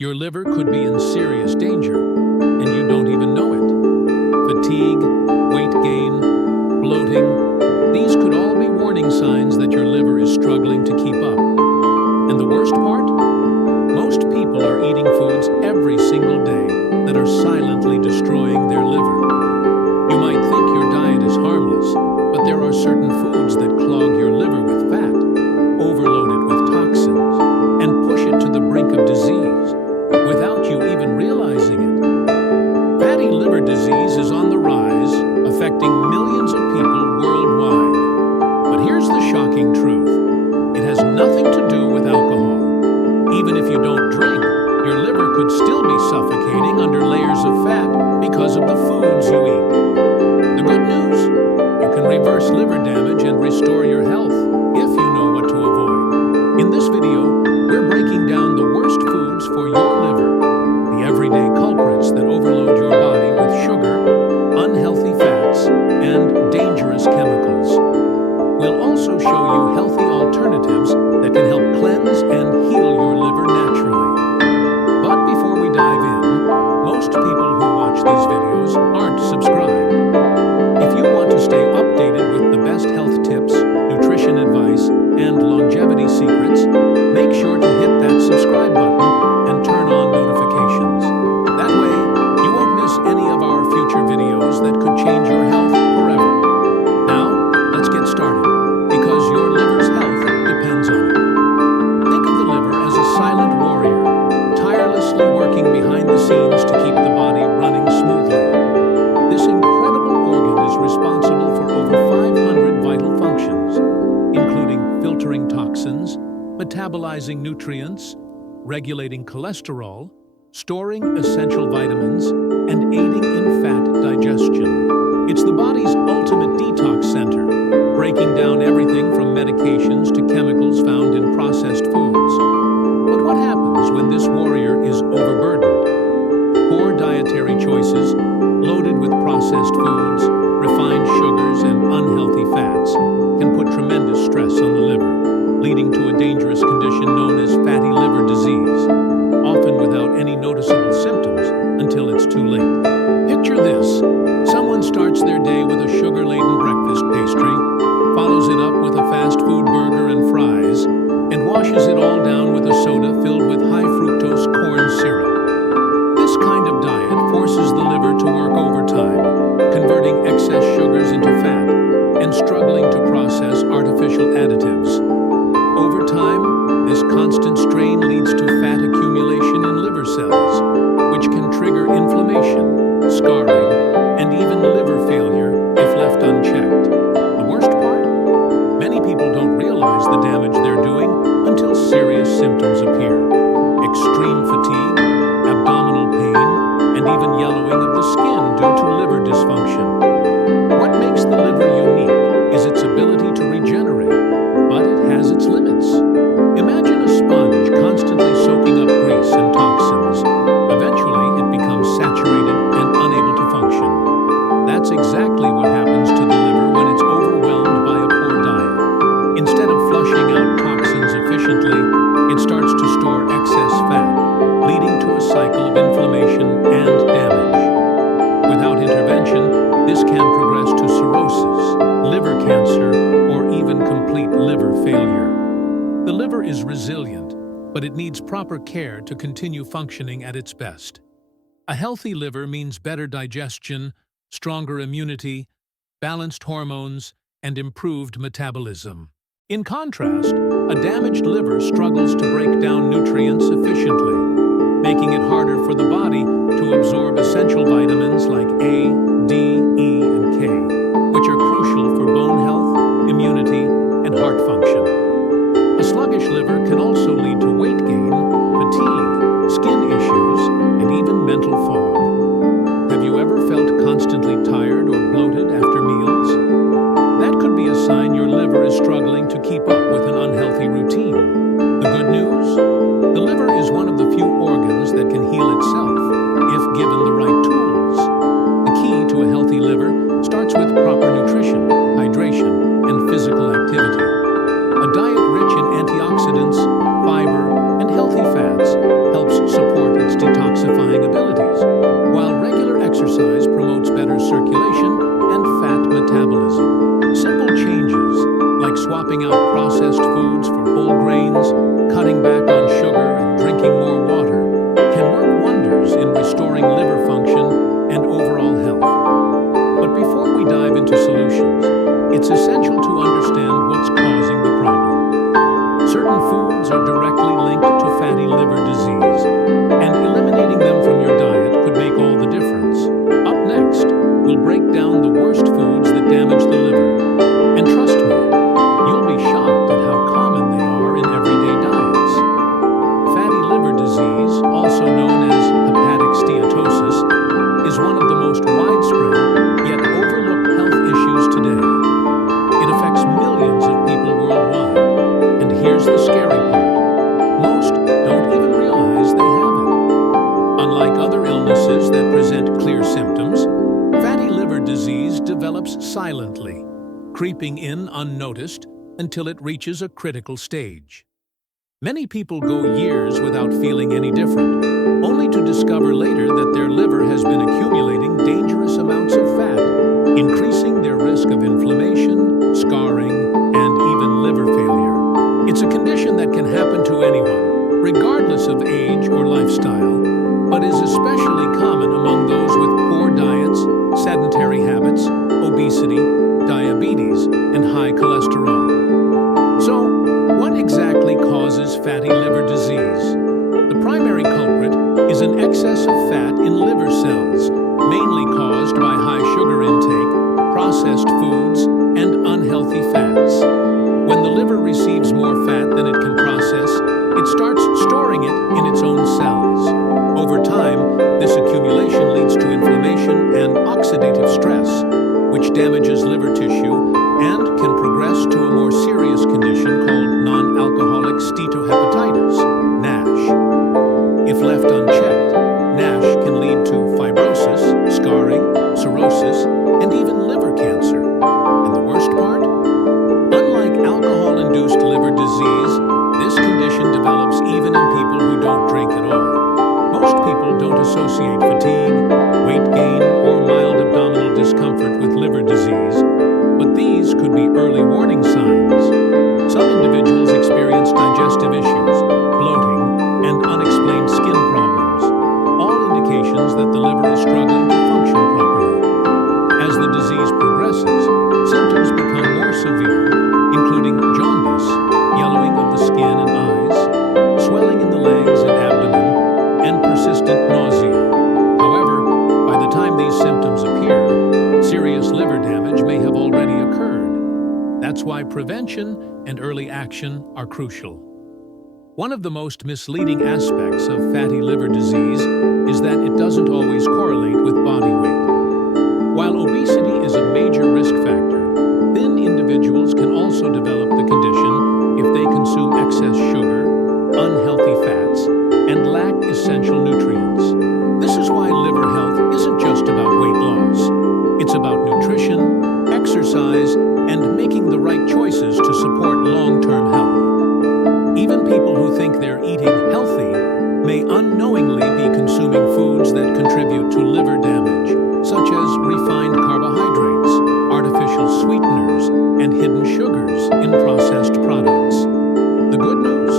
Your liver could be in serious danger, and you don't even know it. Fatigue, weight gain, bloating, these could all be warning signs that your liver is struggling to keep up. And the worst part? Most people are eating foods every single day that are silently destroying their liver. You might think your diet is harmless, but there are certain foods that clog your liver with fat, overload it with toxins, and push it to the brink of disease, without you even realizing it. Fatty liver disease is on the rise, affecting millions of people worldwide. But here's the shocking truth. It has nothing to do with alcohol. Even if you don't drink, your liver could still be suffocating under layers of fat because of the foods you eat. The good news? You can reverse liver damage and restore your health if you know what to avoid. In this video, we're breaking down the worst foods for your liver, the everyday culprits that overload your body with sugar, unhealthy fats, and dangerous chemicals. We'll also show you healthy alternatives that can help cleanse and heal your liver naturally. But before we dive in, most people who watch these videos aren't subscribed. If you want to stay updated with the best health tips, nutrition advice, and longevity secrets, make sure to hit that subscribe button and turn on notifications. That way, you won't miss any of our future videos that could change your health forever. Now, let's get started, because your liver's health depends on it. Think of the liver as a silent warrior, tirelessly working behind the scenes to keep the body running smoothly. This incredible organ is responsible for over 500 vital functions, including filtering toxins, metabolizing nutrients, regulating cholesterol, storing essential vitamins, and aiding in fat digestion. It's the body's ultimate detox center, breaking down everything from medications to chemicals found in processed foods. But what happens when this warrior is overburdened? Poor dietary choices, loaded with processed foods, refined sugars, and unhealthy fats, can put tremendous stress on the liver, leading to a dangerous condition known as fatty liver disease, often without any noticeable symptoms until it's too late. Picture this. Someone starts their day with a sugar-laden breakfast pastry, follows it up with a fast food burger and fries, and washes it all down with a soda filled with high-fructose corn syrup. This kind of diet forces the liver to work overtime, converting excess sugars into fat and struggling to process artificial additives. Over time, this constant strain leads to fat accumulation in liver cells, which can trigger inflammation, scarring, and even liver failure if left unchecked. The worst part? Many people don't realize the damage they're doing until serious symptoms appear. Extreme fatigue, abdominal pain, and even yellowing of the skin due to liver dysfunction. What makes the liver unique is its ability to regenerate, but it has its limits. Imagine a sponge constantly soaking up grease and toxins. Eventually, it becomes saturated and unable to function. That's exactly what happens to the liver when it's overwhelmed by a poor diet. Instead of flushing out toxins efficiently, it starts to store excess fat, leading to a cycle of inflammation and damage. Without intervention, this can progress to cirrhosis, liver cancer, or even complete liver failure. The liver is resilient, but it needs proper care to continue functioning at its best. A healthy liver means better digestion, stronger immunity, balanced hormones, and improved metabolism. In contrast, a damaged liver struggles to break down nutrients efficiently, making it harder for the body to absorb essential vitamins like A, D, E, and K, which are crucial for bone health, immunity, and heart function. A sluggish liver can also lead to weight gain, fatigue, skin issues, and even mental fog. Have you ever felt constantly tired or bloated after meals? That could be a sign your liver is struggling to keep up with an unhealthy routine. The good news? The liver is one of the silently, creeping in unnoticed until it reaches a critical stage. Many people go years without feeling any different, only to discover later that their liver has been accumulating dangerous amounts of fat, increasing their risk of inflammation, scarring, and even liver failure. It's a condition that can happen to anyone, regardless of age or lifestyle, but is especially common among those with poor diets, sedentary habits, obesity, diabetes, and high cholesterol. So, what exactly causes fatty liver disease? The primary culprit is an excess of fat in liver cells, mainly caused by high sugar intake, processed foods, and unhealthy fats. When the liver receives more fat than it can process, it starts storing it in its own cells. Over time, this accumulation leads to inflammation and oxidative stress, which damages liver tissue and can progress to a more serious condition called non-alcoholic steatohepatitis, NASH. If left unchecked, NASH can lead to fibrosis, scarring, cirrhosis, and even liver cancer. And the worst part? Unlike alcohol-induced liver disease, this condition develops even in people who don't drink at all. Most people don't associate fatigue, weight gain, or mild abdominal discomfort with liver disease, but these could be early warning signs. Some individuals experience digestive issues, bloating, and unexplained skin problems, all indications that the liver is struggling to function properly. As the disease progresses, symptoms become more severe, including jaundice, yellowing of the skin and eyes, swelling in the legs and abdomen, and persistent nausea. However, by the time these symptoms appear, serious liver damage may have already occurred. That's why prevention and early action are crucial. One of the most misleading aspects of fatty liver disease is that it doesn't always correlate with body weight. While obesity is a major risk factor, thin individuals can also develop the condition if they consume excess sugar, unhealthy fats, and lack essential nutrients. This is why liver health isn't just about weight loss. It's about nutrition, exercise, and making the right choices to support long-term health. Even people who think they're eating healthy may unknowingly be consuming foods that contribute to liver damage, such as refined carbohydrates, artificial sweeteners, and hidden sugars in processed products. The good news?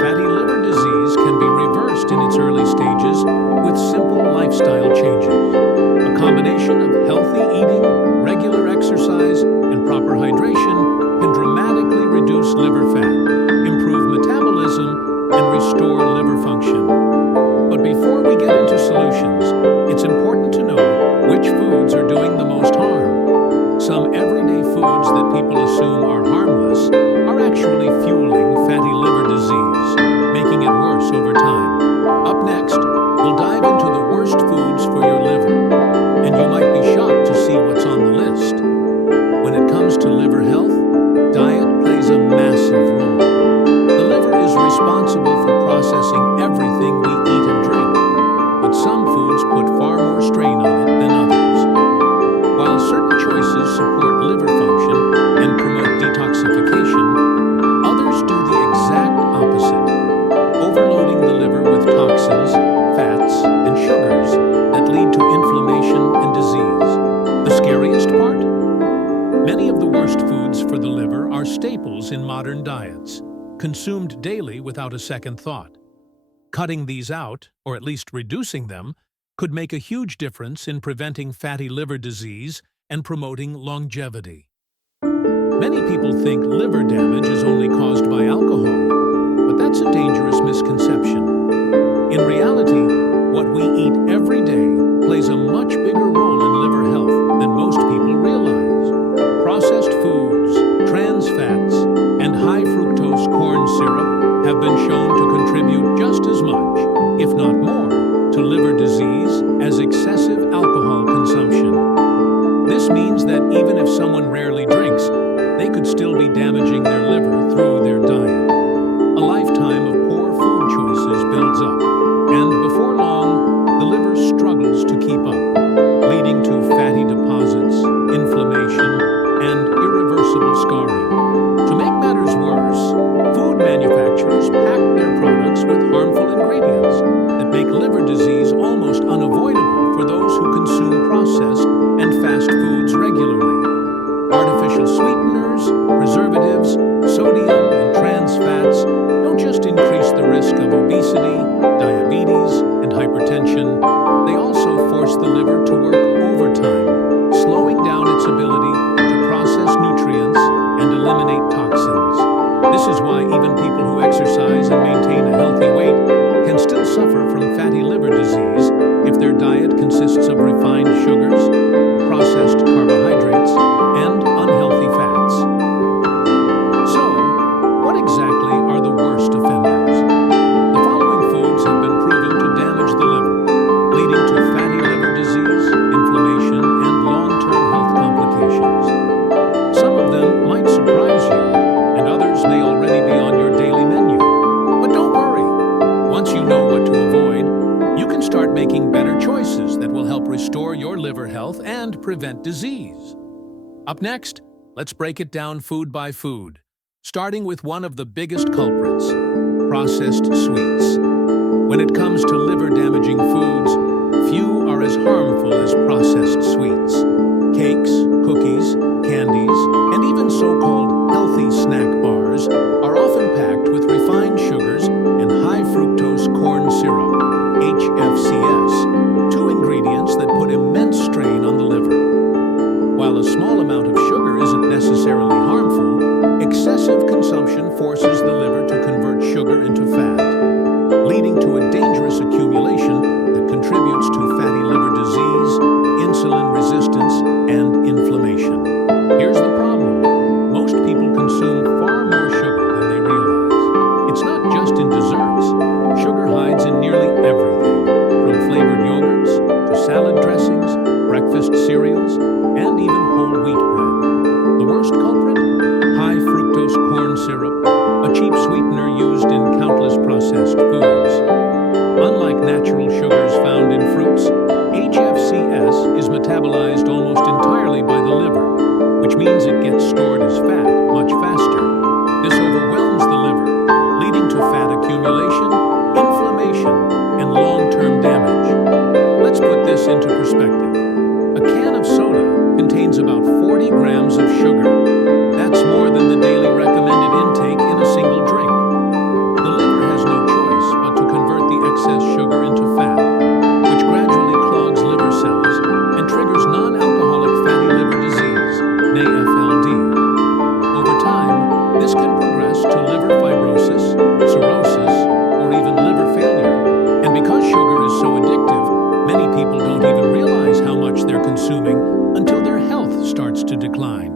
Fatty liver disease can be reversed in its early stages with simple lifestyle changes. A combination of healthy eating, regular exercise, and proper hydration can dramatically reduce liver fat, improve metabolism, and restore liver function. But before we get into solutions, it's important to know which foods are doing the most harm. Some everyday foods that people assume are harmless are actually fueling fatty liver disease, making it worse over time. Up next, we'll dive into the worst foods for your liver, and you might be shocked to see what's on the list. When it comes to liver health, diet plays a massive role. The liver is responsible for processing everything we eat and drink, but some foods put far more strain on it than others. While certain choices support liver function and promote detoxification, others do the exact opposite, overloading the liver with toxins, fats, and sugars that lead to inflammation and disease. The scariest part? Many of the worst foods for the liver are staples in modern diets, consumed daily without a second thought. Cutting these out, or at least reducing them, could make a huge difference in preventing fatty liver disease and promoting longevity. Many people think liver damage is only caused by alcohol, but that's a dangerous misconception. In reality, what we eat every day plays a much bigger role in liver health than most people realize. Processed foods, trans fats, and high fructose corn syrup have been shown to contribute just as much, if not more, to liver disease as excessive alcohol consumption. This means that even if someone rarely drinks, they could still be damaging their liver through their diet. A lifetime of poor food choices mention, they also force the liver to work overtime, slowing down its ability to process nutrients and eliminate toxins. This is why even people who exercise and maintain a healthy weight can still suffer from fatty liver disease if their diet consists of refined sugars, processed carbohydrates, and unhealthy fats. So, what exactly are the worst offenders? The following foods have been proven to damage the liver, leading to fatty liver disease, inflammation, and long-term health complications. Some of them might surprise you, and others may already be on your daily menu. But don't worry. Once you know what to avoid, you can start making better choices that will help restore your liver health and prevent disease. Up next, let's break it down food by food, starting with one of the biggest culprits, processed sweets. When it comes to liver-damaging foods, few are as harmful as processed sweets. Cakes, cookies, candies, and even so-called healthy snack bars are often packed with refined sugars and high-fructose corn syrup, HFCS, two ingredients that put immense strain on the liver. While a small amount of sugar isn't necessarily harmful, excessive consumption forces the liver to convert sugar into fat, leading to a dangerous accumulation that contributes to fatty liver disease, insulin resistance, and inflammation. Here's the problem. Most people consume far more sugar than they realize. It's not just in desserts. Sugar hides in nearly everything, from flavored yogurts to salad dressings, breakfast cereals, and even whole wheat bread. The worst culprit? High fructose corn syrup, a cheap sweetener used in countless processed foods. Unlike natural sugars found in fruits, HFCS is metabolized almost entirely by the liver, which means it gets stored as fat much faster. This overwhelms the liver, leading to fat accumulation, inflammation, and long-term damage. Let's put this into perspective. A can of soda contains about 40 grams of sugar. That's more than the daily recommended intake in a single drink. The liver has no choice but to convert the excess sugar into fat, which gradually clogs liver cells and triggers non-alcoholic fatty liver disease, NAFLD. Over time, this can progress to liver fibrosis, cirrhosis, or even liver failure. And because sugar is so addictive, many people don't even realize how much they're consuming until their health starts to decline.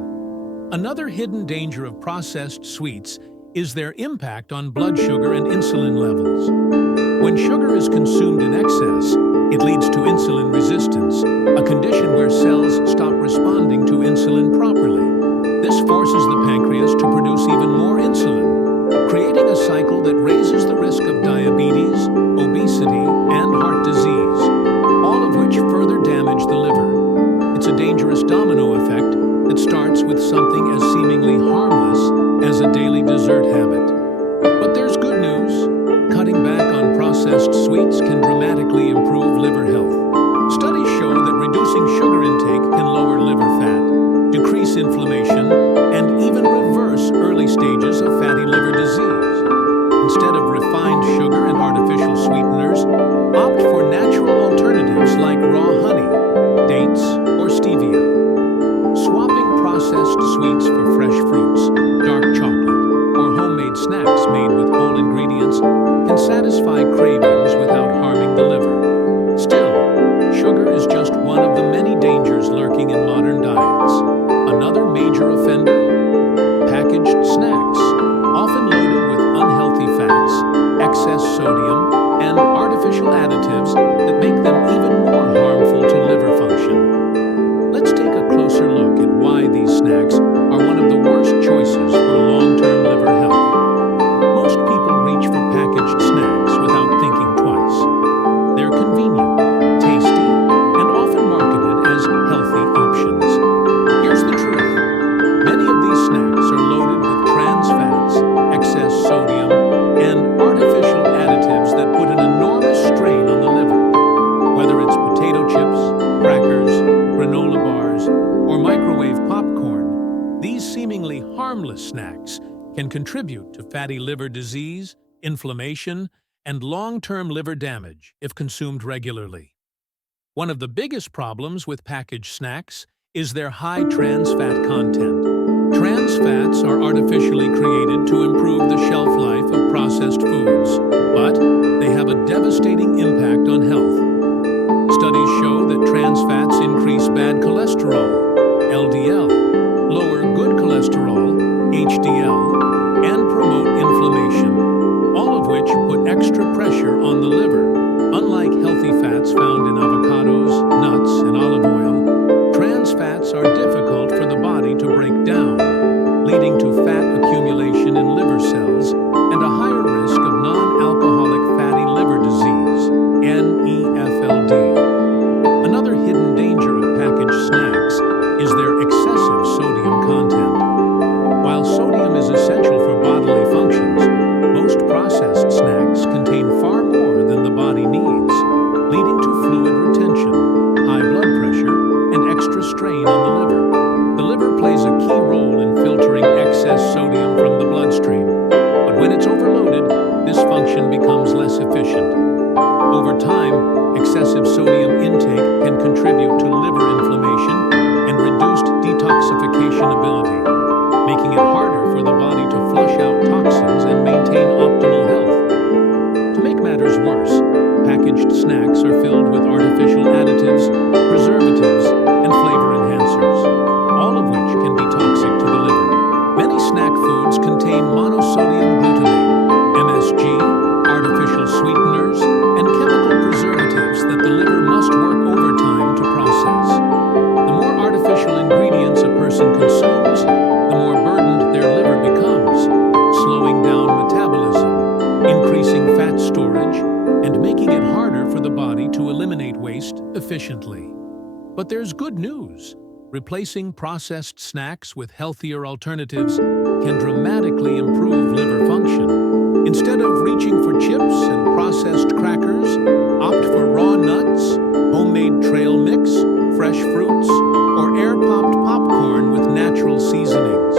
Another hidden danger of processed sweets is their impact on blood sugar and insulin levels. When sugar is consumed in excess, it leads to insulin resistance, a condition where cells stop responding to insulin properly. This forces the pancreas to produce even more insulin, creating a cycle that raises the risk of diabetes, obesity, and heart disease, all of which further damage the liver. It's a dangerous domino effect that starts with something as seemingly harmless as a daily dessert habit. But there's good news. Cutting back on processed sweets can dramatically improve liver health. Studies show that reducing sugar intake can lower liver fat, decrease inflammation, and even reverse early stages of fatty liver disease. Instead of refined sugar and artificial sweeteners, opt for natural alternatives like raw honey, dates, or stevia. Swapping processed sweets for fresh fruits, dark chocolate, or homemade snacks made with whole ingredients can satisfy cravings without harming the liver. Still, sugar is just one of the many dangers lurking in modern diets. Another major offender? Packaged snacks, often loaded with unhealthy fats, excess sodium, and artificial additives that make them even more harmful to liver function. Let's take a closer look at why these snacks are one of the worst choices for long-term liver health. Most people reach for packaged snacks without thinking twice. They're convenient, tasty, and often marketed as healthy options. Here's the truth. Many of these snacks are loaded with trans fats, excess sodium, and artificial additives that put an enormous strain on the liver. Whether it's potato chips, crackers, granola bars, or microwave popcorn, these seemingly harmless snacks can contribute to fatty liver disease, inflammation, and long-term liver damage if consumed regularly. One of the biggest problems with packaged snacks is their high trans fat content. Trans fats are artificially created to improve the shelf life of processed foods, but they have a devastating impact on health. Studies show that trans fats increase bad cholesterol, LDL, lower good cholesterol, HDL, and promote inflammation, all of which put extra pressure on the liver. Unlike healthy fats found in avocados, nuts, and olive oil, trans fats are difficult for the body to break down, leading to fat accumulation in liver cells and a higher risk of non-alcoholic fatty liver disease, NEFLD. Another hidden danger of packaged snacks is their excessive sodium content. While sodium is essential for bodily functions, most processed snacks contain far more than the body needs, leading to fluid retention, high blood pressure, and extra strain on the liver. The liver plays a key role in filtering excess sodium from the bloodstream, but when it's overloaded, this function becomes less efficient. Over time, excessive sodium intake can contribute to liver inflammation and reduced detoxification ability, making it harder for the body to flush out toxins and maintain optimal health. To make matters worse, packaged snacks are filled with artificial additives, preservatives, and flavor enhancers, all of which can be toxic to the liver. Many snack foods contain monosodium glutamate, MSG, artificial sweeteners, and chemical preservatives that the liver must work overtime to process. The more artificial ingredients a person consumes, the more burdened their liver becomes, slowing down metabolism, increasing fat storage, and making it harder for the body to eliminate waste efficiently. But there's good news. Replacing processed snacks with healthier alternatives can dramatically improve liver function. Instead of reaching for chips and processed crackers, opt for raw nuts, homemade trail mix, fresh fruits, or air-popped popcorn with natural seasonings.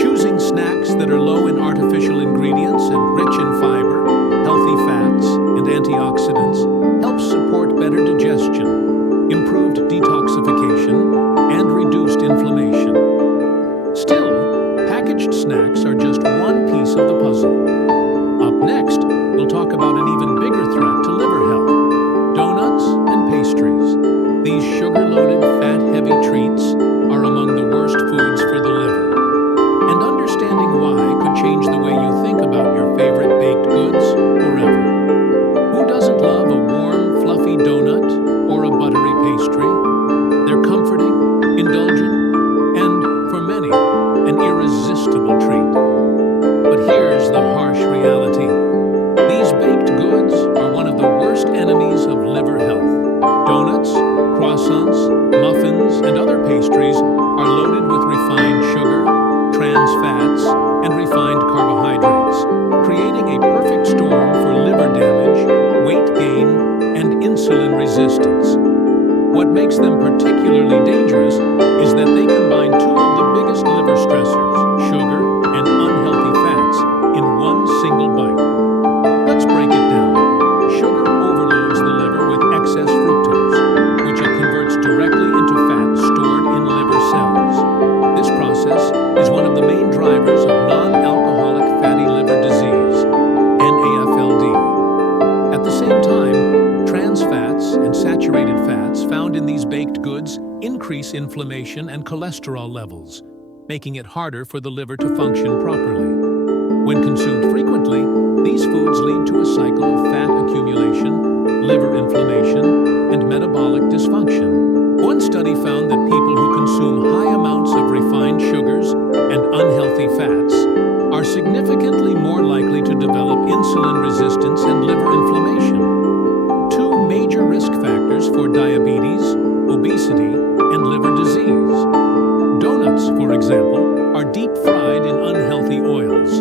Choosing snacks that are low in artificial ingredients and rich in fiber, healthy fats, and antioxidants helps support better digestion, improved detoxification, and reduced inflammation. Still, packaged snacks are just one piece of the puzzle. Up next, we'll talk about an even bigger threat to liver health: donuts and pastries. These sugar-loaded, fat-heavy treats are among the worst foods for the liver. And understanding why could change the way you think about your favorite baked goods forever. Who doesn't love a warm, fluffy donut or a buttery pastry? They're comforting, indulgent, and, for many, an irresistible treat. But here's the harsh reality. These baked goods are one of the worst enemies of liver health. Donuts, croissants, muffins, and other pastries are loaded with refined sugar, trans fats, and refined carbohydrates, creating a perfect storm for liver damage, weight gain, and insulin resistance. What makes them particularly dangerous is that they combine two of the biggest liver stressors, sugar and unhealthy fats, in one single bite. Let's break it down. Sugar overloads the liver with excess fructose, which it converts directly into fat stored in liver cells. This process is one of the main drivers of non-alcoholic fatty liver disease, NAFLD. At the same time, trans fats and saturated fats found in these baked goods increase inflammation and cholesterol levels, making it harder for the liver to function properly. When consumed frequently, these foods lead to a cycle of fat accumulation, liver inflammation, and metabolic dysfunction. One study found that people who consume high amounts of refined sugars and unhealthy fats are significantly more likely to develop insulin resistance and liver inflammation, two major risk factors for diabetes, obesity, and liver disease. Donuts, for example, are deep-fried in unhealthy oils,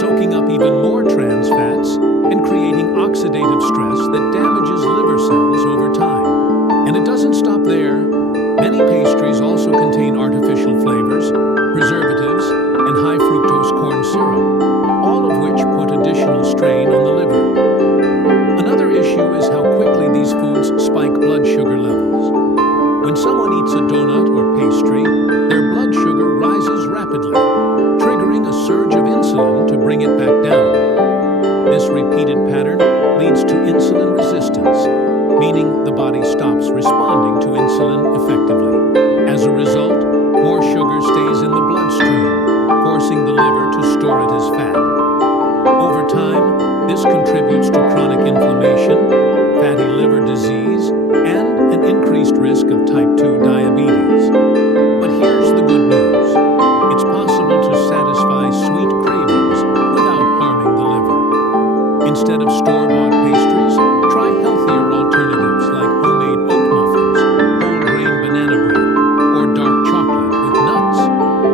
soaking up even more trans fats and creating oxidative stress that damages liver cells over time. And it doesn't stop there. Many pastries also contain artificial flavors, preservatives, and high fructose corn syrup, all of which put additional strain on the liver. meaning the body stops responding to insulin effectively. As a result, more sugar stays in the bloodstream, forcing the liver to store it as fat. Over time, this contributes to chronic inflammation, fatty liver disease, and an increased risk of type 2 diabetes. But here's the good news. It's possible to satisfy sweet cravings without harming the liver. Instead of store-bought pastries, try healthier alternatives like homemade oat muffins, whole grain banana bread, or dark chocolate with nuts.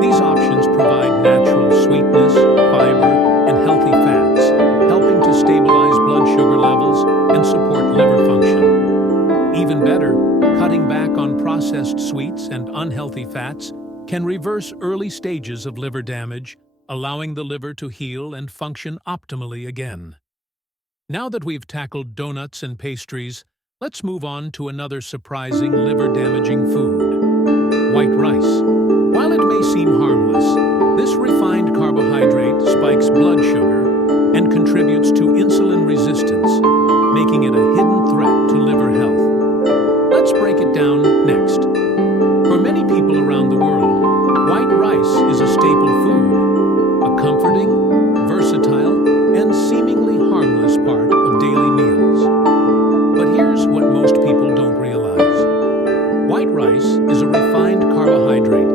These options provide natural sweetness, fiber, and healthy fats, helping to stabilize blood sugar levels and support liver function. Even better, cutting back on processed sweets and unhealthy fats can reverse early stages of liver damage, allowing the liver to heal and function optimally again. Now that we've tackled donuts and pastries, let's move on to another surprising liver-damaging food: white rice. While it may seem harmless, this refined carbohydrate spikes blood sugar and contributes to insulin resistance, making it a hidden threat to liver health. Let's break it down next. For many people around the world, white rice is a staple food, a comforting, versatile, and seemingly harmless part of daily meals. But here's what most people don't realize. White rice is a refined carbohydrate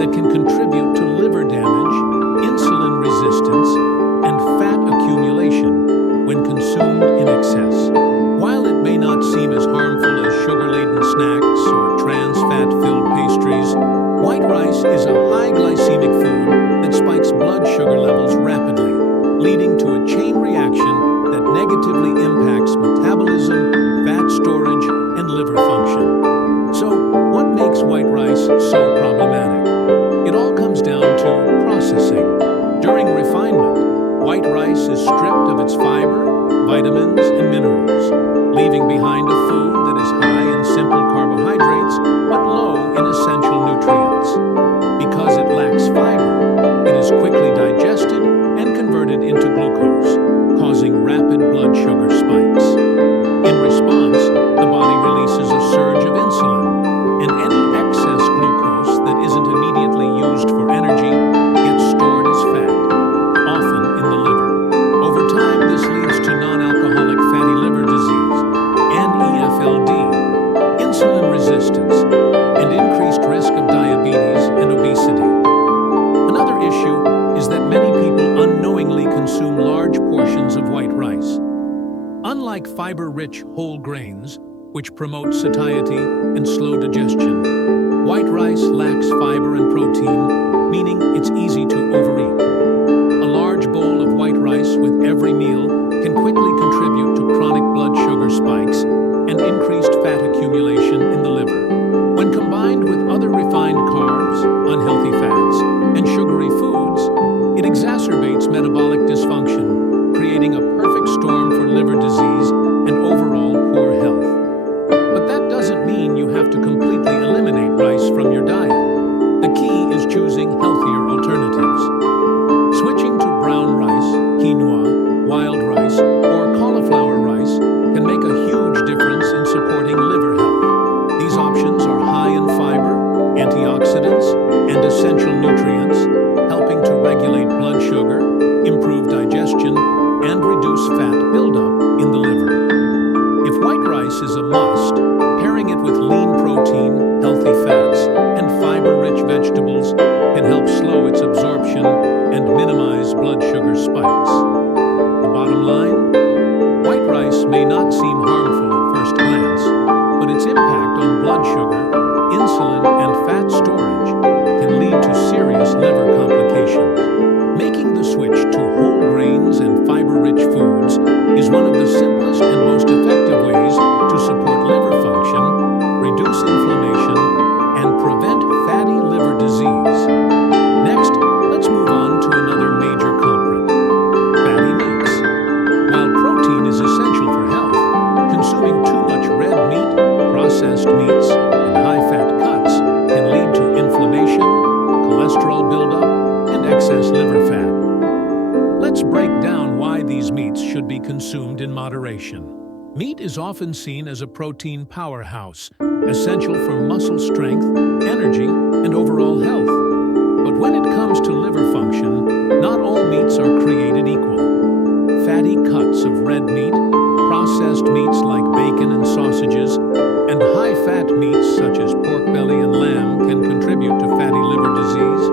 that can contribute to liver damage, insulin resistance, and fat accumulation when consumed in excess. While it may not seem as harmful as sugar-laden snacks or trans-fat-filled pastries, white rice is a high glycemic food that spikes blood sugar levels rapidly, leading to a chain reaction that negatively impacts metabolism, fat storage, and liver function. So, what makes white rice so problematic? It all comes down to processing. During refinement, white rice is stripped of its fiber, vitamins, and minerals, leaving behind a food that is high in simple carbohydrates but low in essential nutrients. Because it lacks fiber, it is quickly digested and converted into glucose, causing rapid blood sugar spikes. In response, the body releases a surge of insulin, and any excess glucose that isn't immediately used for energy gets stored as fat, often in the liver. Over time, this leads to non-alcoholic fatty liver disease, NEFLD, insulin resistance, and increased risk of diabetes and obesity. Another issue is that many people unknowingly consume large portions of white rice. Unlike fiber-rich whole grains, which promote satiety and slow digestion, white rice lacks fiber and protein, meaning it's easy to overeat. A large bowl of white rice with every meal can quickly contribute to chronic blood sugar spikes and increased fat accumulation in the liver. When combined with other refined carbs, unhealthy fats, and sugary foods, it exacerbates metabolic dysfunction, creating a perfect storm for liver disease and overall poor health. But that doesn't mean you have to completely eliminate rice from your diet. The key is choosing healthier alternatives. Switching to brown rice, quinoa, wild rice, or cauliflower rice can make a huge difference in supporting liver health. These options are high in fiber, antioxidants, and essential nutrients, helping to regulate blood sugar, improve digestion, and reduce fat buildup in the liver. If white rice is a must, pairing it with lean protein, healthy fats, and fiber-rich vegetables can help slow its absorption and minimize blood sugar spikes. The bottom line? White rice may not seem harmful at first glance, but its impact on blood sugar, insulin, and fat storage can lead to serious liver complications. Making the switch to whole grains and fiber-rich foods is one of the simplest and most effective ways to support liver function, reduce inflammation, and prevent fatty liver disease. Next, let's move on to another major culprit: fatty meats. While protein is essential for health, consuming too much red meat, processed meats, and high-fat cuts can lead to inflammation, cholesterol buildup, and excess liver fat. Let's break down why these meats should be consumed in moderation. Meat is often seen as a protein powerhouse, essential for muscle strength, energy, and overall health. But when it comes to liver function, not all meats are created equal. Fatty cuts of red meat, processed meats like bacon and sausages, and high-fat meats such as pork belly and lamb can contribute to fatty liver disease,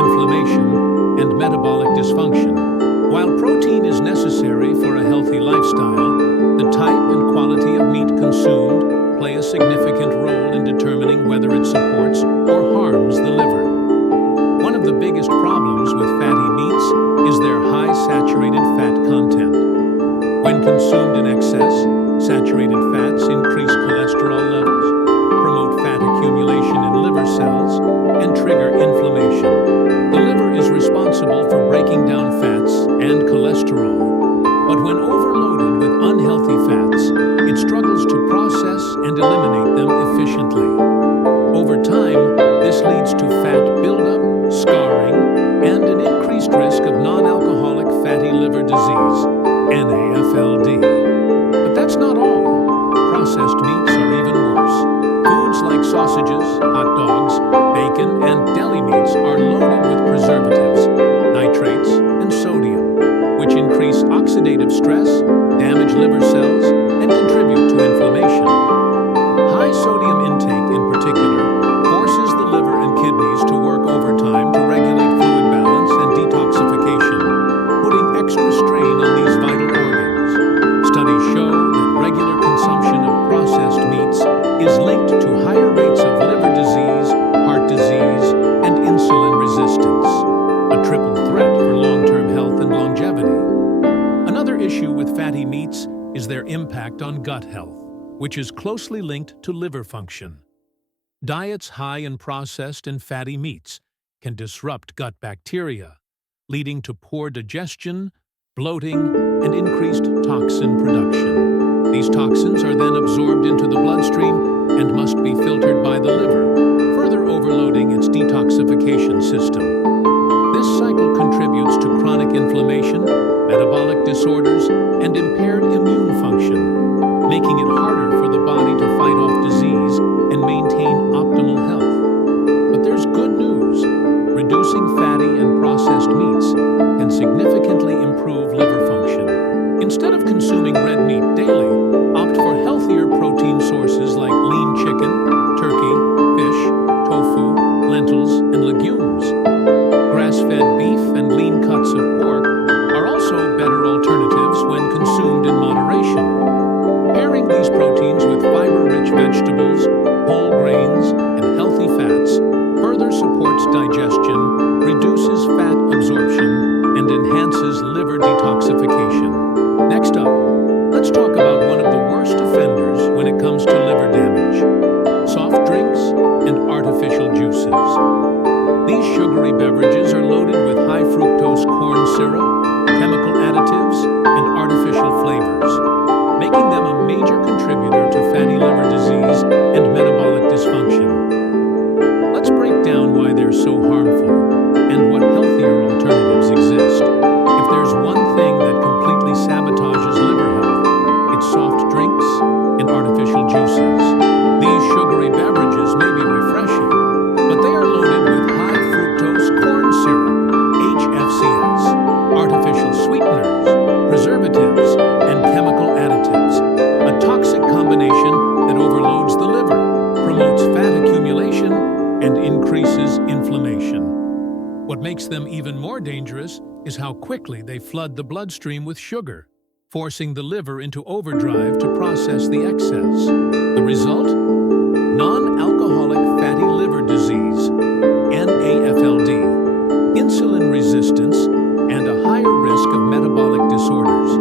inflammation, and metabolic dysfunction. While protein is necessary for a healthy lifestyle, the type and quality of meat consumed play a significant role in determining whether it supports or harms the liver. One of the biggest problems with fatty meats is their high saturated fat content. When consumed in excess, saturated fats increase cholesterol levels, promote fat accumulation in liver cells, and trigger inflammation. The liver is responsible for breaking down fats and cholesterol. But when overloaded with unhealthy fats, it struggles to process and eliminate them efficiently. Over time, this leads to fat buildup, scarring, and an increased risk of non-alcoholic fatty liver disease, NAFLD. But that's not all. Processed meats are even worse. Foods like sausages, hot dogs, bacon, and deli meats are loaded with preservatives, nitrates, and sodium, which increase oxidative stress, damage liver cells, and contribute to inflammation. High sodium intake, in particular, forces the liver and kidneys to work overtime to regulate fluid balance and detoxification, putting extra strain on these vital organs. Studies show that regular consumption of processed meats is linked to higher rates of liver disease, heart disease, and insulin resistance, a triple threat for long-term health and longevity. Another issue with fatty meats is their impact on gut health, which is closely linked to liver function. Diets high in processed and fatty meats can disrupt gut bacteria, leading to poor digestion, bloating, and increased toxin production. These toxins are then absorbed into the bloodstream and must be filtered by the liver, further overloading its detoxification system. This cycle contributes to chronic inflammation, metabolic disorders, and impaired immune function, making it harder for the body to fight off disease and maintain optimal health. But there's good news. Reducing fatty and processed meats can significantly improve liver function. Instead of consuming red meat daily, opt for healthier protein sources like lean chicken, turkey, fish, tofu, lentils, and legumes. Grass-fed beef and lean cuts of pork are also better alternatives when consumed in moderation. Pairing these proteins with fiber-rich vegetables, whole grains, and healthy fats further supports digestion, reduces fat absorption, and enhances liver detoxification. Next up, let's talk about one of the worst offenders when it comes to liver damage: soft drinks and artificial juices. These sugary beverages are loaded with high fructose corn syrup, chemical additives, and artificial flavors, making them a major contributor to fatty liver disease and metabolic dysfunction. Let's break down why they're so harmful and what healthier alternatives exist. If there's one thing that completely sabotages liver health, it's soft drinks and artificial juices. These sugary beverages may be refreshing, but they are loaded with high fructose corn syrup, HFCS, artificial sweeteners, preservatives, and chemical additives, a toxic combination that overloads the liver, promotes fat accumulation, and increases inflammation. What makes them even more dangerous is how quickly they flood the bloodstream with sugar, forcing the liver into overdrive to process the excess. The result? Non-alcoholic fatty liver disease, NAFLD, insulin resistance, and a higher risk of metabolic disorders.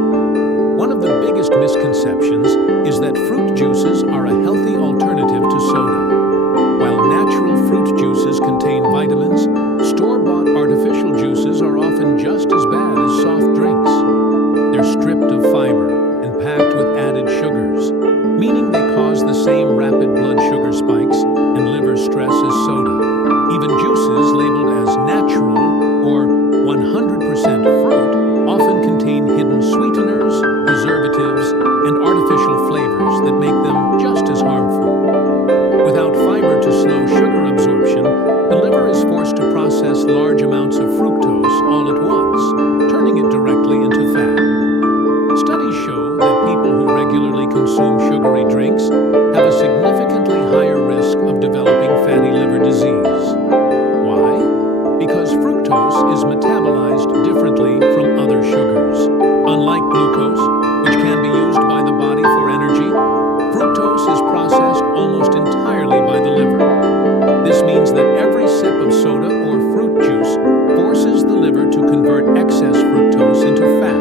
One of the biggest misconceptions is that fruit juices are a healthy alternative to soda. While natural fruit juices contain vitamins, store-bought artificial juices are often just as bad as soft drinks. They're stripped of fiber and packed with added sugars, meaning they cause just as harmful. Without fiber to slow sugar absorption, the liver is forced to process large amounts of fructose all at once, turning it directly into fat. Studies show that people who regularly consume sugary drinks have a significantly higher risk of developing fatty liver disease. Why? Because fructose is metabolized differently from other sugars. Unlike glucose, which can be used by the body for energy, fructose is processed almost entirely by the liver. This means that every sip of soda or fruit juice forces the liver to convert excess fructose into fat,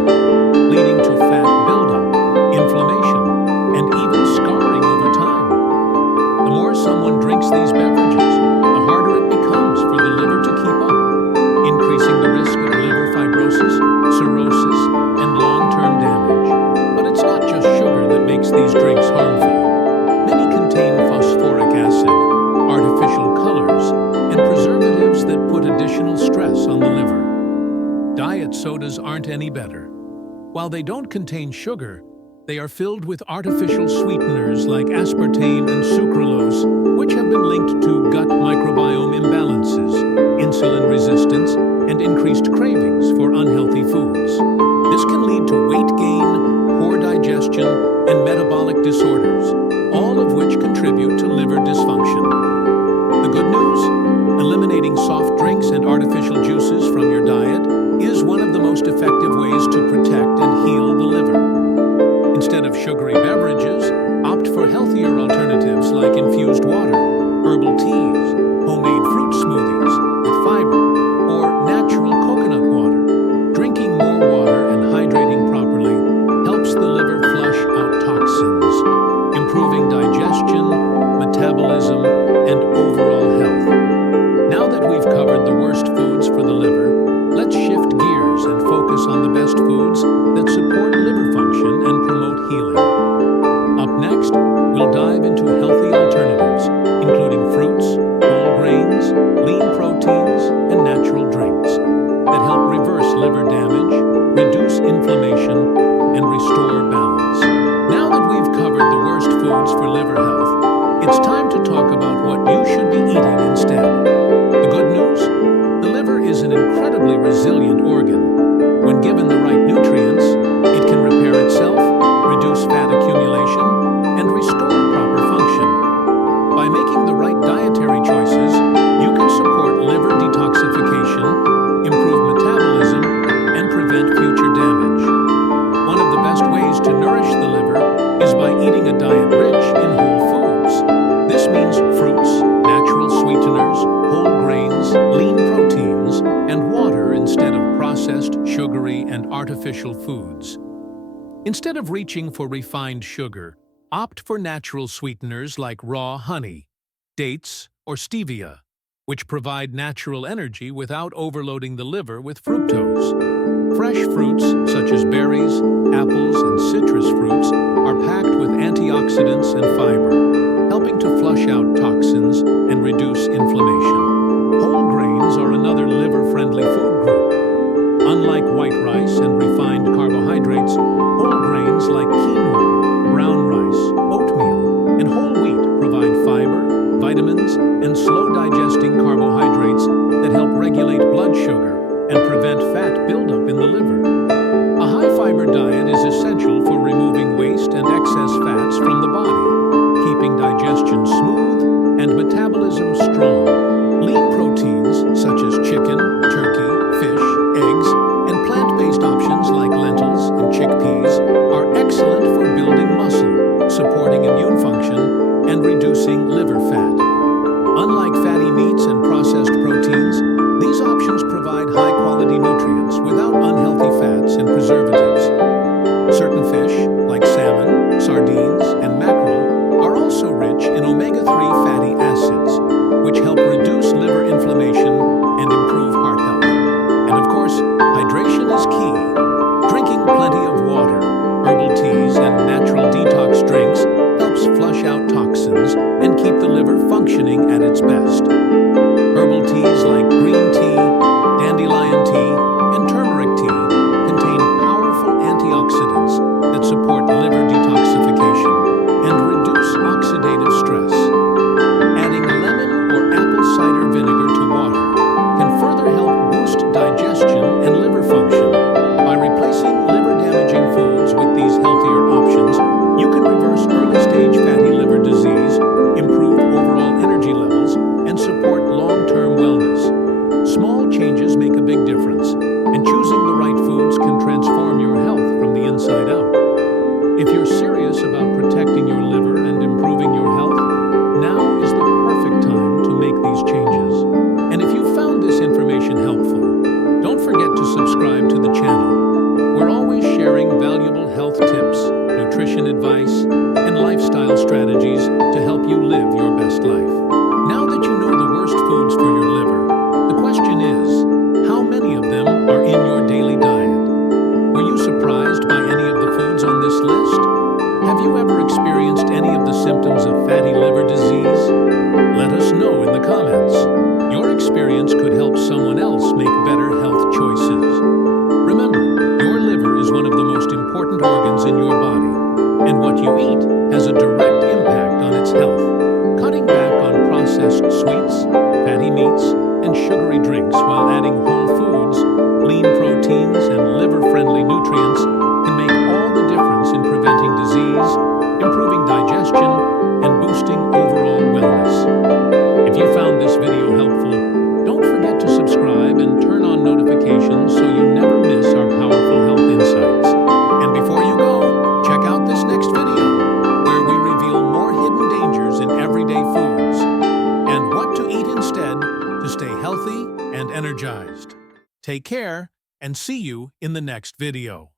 leading to fat buildup, inflammation, and even scarring over time. The more someone drinks these beverages, the harder it becomes for the liver to keep up, increasing the risk of liver fibrosis, cirrhosis, and long-term damage. But it's not just sugar that makes these drinks harmful. Many contain phosphoric acid, artificial colors, and preservatives that put additional stress on the liver. Diet sodas aren't any better. While they don't contain sugar, they are filled with artificial sweeteners like aspartame and sucralose, which have been linked to gut microbiome imbalances, insulin resistance, and increased cravings for unhealthy foods. This can lead to weight gain, poor digestion, and metabolic disorders, all of which contribute to liver dysfunction. The good news? Eliminating soft drinks and artificial juices from your diet is one of the most effective ways to protect and heal the liver. Instead of sugary beverages, opt for healthier alternatives like infused water, herbal teas, homemade fruit smoothies with fiber, or natural coconut water. Drinking more water and hydrating properly helps the liver flush out toxins, improving digestion, metabolism, and overall health. Now that we've covered the worst foods for the liver, let's shift gears and focus on the best foods that support liver function and promote healing. Up next, we'll dive into healthy alternatives, including fruits, whole grains, lean proteins, and natural drinks that help reverse liver damage, reduce inflammation, and restore balance. Now that we've covered the worst foods for liver health, it's time to talk about what you should be eating instead. The good news? The liver is an incredibly resilient organ. When given the right nutrients, it can repair itself, reduce fat accumulation, and restore proper function. By making the right dietary choices, you can support liver detoxification, improve metabolism, and prevent future damage. One of the best ways to nourish the liver is by eating a diet rich in whole foods. This means fruits, natural sweeteners, whole grains, lean proteins, and water instead of processed, sugary, and artificial foods. Instead of reaching for refined sugar, opt for natural sweeteners like raw honey, dates, or stevia, which provide natural energy without overloading the liver with fructose. Fresh fruits, such as berries, apples, and citrus fruits, are packed with antioxidants and fiber, helping to flush out toxins and reduce inflammation. Whole grains are another liver-friendly food group. Unlike white rice and refined carbohydrates, whole grains like quinoa, brown rice, oatmeal, and whole wheat provide fiber, vitamins, and slow-digesting carbohydrates that help regulate blood sugar and prevent fat buildup in the liver. A high-fiber diet is essential for removing waste and excess fats from the body. strategies to help you live your best life. Now that you know the worst foods for your liver, the question is, how many of them are in your daily diet? Were you surprised by any of the foods on this list? Have you ever experienced any of the symptoms of fatty liver disease? Let us know in the comments. Your experience could help someone else make better health choices. Remember, your liver is one of the most important organs in your body, and what you eat has a direct impact on its health. Cutting back on processed sweets, fatty meats, and sugary drinks while adding whole foods, lean proteins, and liver-friendly nutrients can make all the difference in preventing disease, improving digestion, and boosting overall wellness. If you found this video helpful, don't forget to subscribe and turn on notifications so you never miss our powerful health insights. And before you go, check out this next video, where we reveal more hidden dangers in everyday foods and what to eat instead to stay healthy and energized. Take care, and see you in the next video.